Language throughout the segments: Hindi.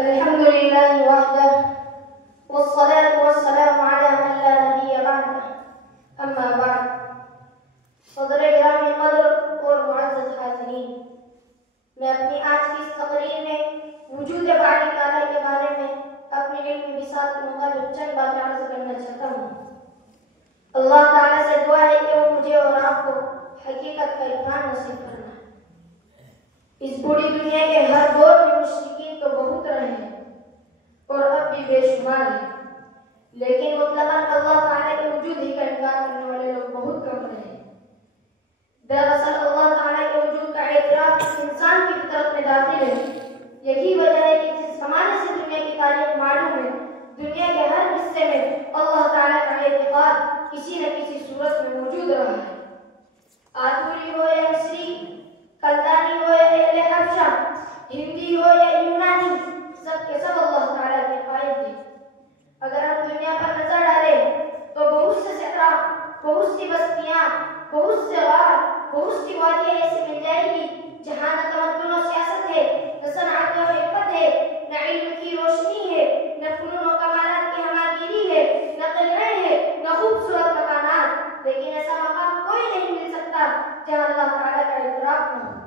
अल्हम्दुलिल्लाहि वहदह वस्सलातु वस्सलामु अला मन ला नबिय्य बअदह अम्मा बाद। सदर गिरामी क़द्र और मुअज़्ज़ज़ हाज़िरीन, मैं अपनी आज की इस तकरीर में वजूद बारी ताला के बारे में अपने इल्म की बिसात के मुताबिक चंद बातें अर्ज़ करना चाहता हूँ। अल्लाह ताला से दुआ है कि वो मुझे और आपको हकीकत का इरफान नसीब करना। इस बूढ़ी दुनिया के हर दौर में मुश्रिकीन तो बहुत रहे हैं और अब भी बेशुमार हैं, लेकिन मुतलकन अल्लाह ताला के वजूद ही का इनकार करने वाले लोग बहुत कम रहे हैं। दरअसल अल्लाह ताला के वजूद का इतराफ इंसान की फितरत में दाखिल है। यही वजह है कि जिस जमाने से दुनिया की तारीख मालूम है, दुनिया के हर हिस्से में अल्लाह ताला का एतकाद किसी न किसी सूरत में मौजूद रहा है। आतुरी हो या मिस्री, कल्दानी हो या अहले हबशा, हिंदी हो या यूनानी, सब के सब अल्लाह ताला के कायद हैं। अगर हम दुनिया पर नजर डालें तो बहुत से सहरा, बहुत सी बस्तियां, बहुत से गार, बहुत सी वादियां ऐसी मिल जाएगी जहां न तमद्दुन और सियासत है, न सनअत और हिकमत है, न इल्म की रोशनी है, न फनून और कमालात की हमागिरी है, न क़िलअें है, न खूबसूरत मकानात, लेकिन ऐसा मकाम कोई नहीं मिल सकता जहां अल्लाह ताला का इकराम न हो।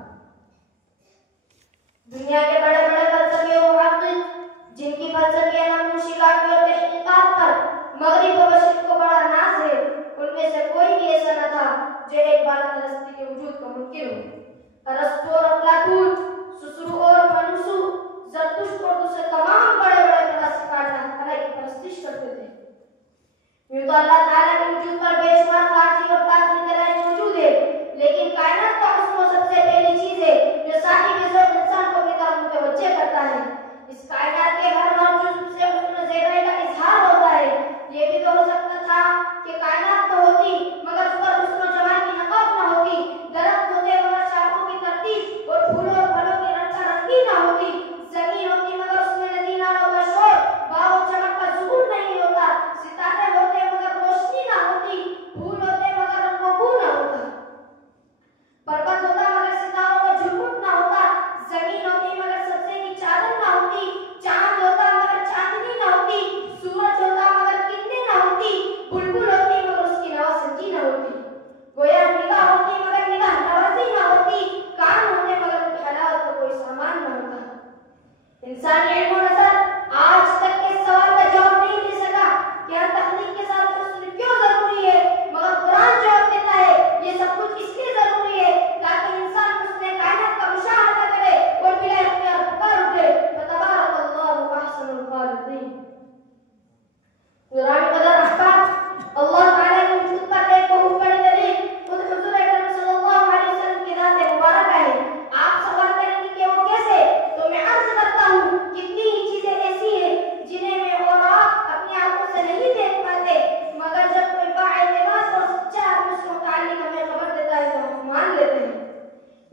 दुनिया के बड़े बड़े फलसफे और मुहक़्क़िक़ जिनकी फलसफिया नमूशिगात और तहक़ीक़ात पर मगरिब और मशरिक़ को बड़ा नाज है, उनमें से कोई भी ऐसा न था जो एक बालंद हस्ती के वजूद का मुनकिर हो। अरस्तु और अफ़लातून, सुसरू और मनुसू, ज़रतुश्त और दूसरे तमाम बड़े बड़े फलसफा अल्लाह की परस्तिश करते थे। यूं तो अल्लाह ताला के वजूद पर बेशुमार क़ाती और दाखिली दलाइल मौजूद है, लेकिन कायनात का हुस्न सबसे पहली चीज है जो साहिब ज़ौक़ इंसान को अपनी तरफ मुतवज्जे करता है। इस कायनात के हर जुज़्व से हुस्न ज़ेबाई का इज़हार होता है। ये भी तो हो सकता था कि कायनात तो होती मगर उस पर हुस्न और जमाल की नक़ाब न होती, दरख्त होते मगर शाखों की तरतीब और फूलों और फलों की रंगी न होती, ज़मीन होती मगर उसमें नदी नालों का शोर, बाग और चमक का सुकून नहीं होता, सितारे होते मगर रोशनी न होती, फूल होते मगर रंग व बू न होता, पर्वत होता मगर सितारों का झुरमुट न होता, जमीन होती मगर सब्ज़े की चादर न होती, चांद होता मगर चांदनी न होती, सूरज होता मगर किरणें न होती, बुलबुल होती मगर उसकी नवाज़िंदी न होती, गोया निगाह होती मगर निगाह नवाज़ी न होती, कान होते मगर उनकी हलावत का कोई सामान न होता। इंसानी इल्म और नज़र आज तक के सवाल का जवाब नहीं दे सका कि हर तकनीक के साथ हुस्न क्यों जरूरी है, मगर कुरान जवाब देता है ये सब कुछ इसलिए जरूरी है ताकि इंसान हुस्न कायनात का मुशाहदा करे और बिला इख्तियार पुकार उठे, फतबारकल्लाहु अहसनुल खालिकीन। कुरान कदर अहकाम अल्लाह ताला के वजूद पर एक बहुत बड़ी दलील खुद हुज़ूर अकरम सल्लल्लाहु अलैहि वसल्लम की ज़ात मुबारक है। आप सवाल करेंगे कि वो कैसे, तो मैं अर्ज करता हूँ कितनी ही चीजें ऐसी हैं जिन्हें मैं और आप अपनी आंखों से नहीं देख पाते, मगर जब कोई बाएतमाद और सच्चा आदमी उसके मुतालिक हमें खबर देता है तो हम मान लेते हैं।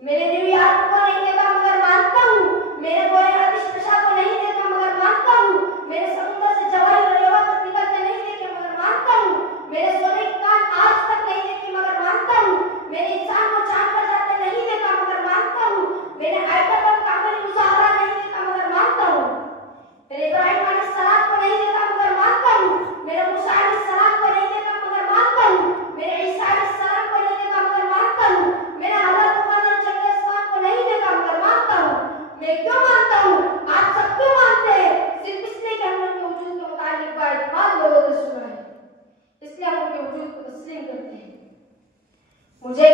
मैंने न्यूयॉर्क आर्ट को नहीं देखा मगर मानता हूँ, मैंने कोई आतिश फशा को नहीं देखा मगर मानता हूँ, मैंने समुद्र से जवाहिर और जवाहरात निकलते नहीं देखे मगर मानता हूँ, मैंने सोने की कान आज तक नहीं देखी मगर मानता हूँ, मैंने इंसान को चांद पर जाते नहीं देखा मगर मानता हूँ, मैंने आइटम बम का अमली मुजाहरा नहीं देखा मगर मानता हूँ, मैंने इब्राहिम अलैहिस्सलाम को नहीं देखा मगर मानता हूँ, मैंने मूसा अलैहिस्सलाम को नहीं देखा मगर मानता हूँ, मैंने ईसा अलैहिस्सलाम को नहीं देखा मगर मानता हूँ, मैंने हज़रत मुहम्मद चंगिज़ खान को नहीं देखा मगर मानता हूँ। मैं क्यों मानता हूँ, आप सब क्यों मानते हैं? सिर्फ इसलिए कि हमने उनके वजूद के मुतालिक बाइतमाद लोगों से सुना है, इसलिए हम उनके वजूद को तस्लीम करते हैं। मुझे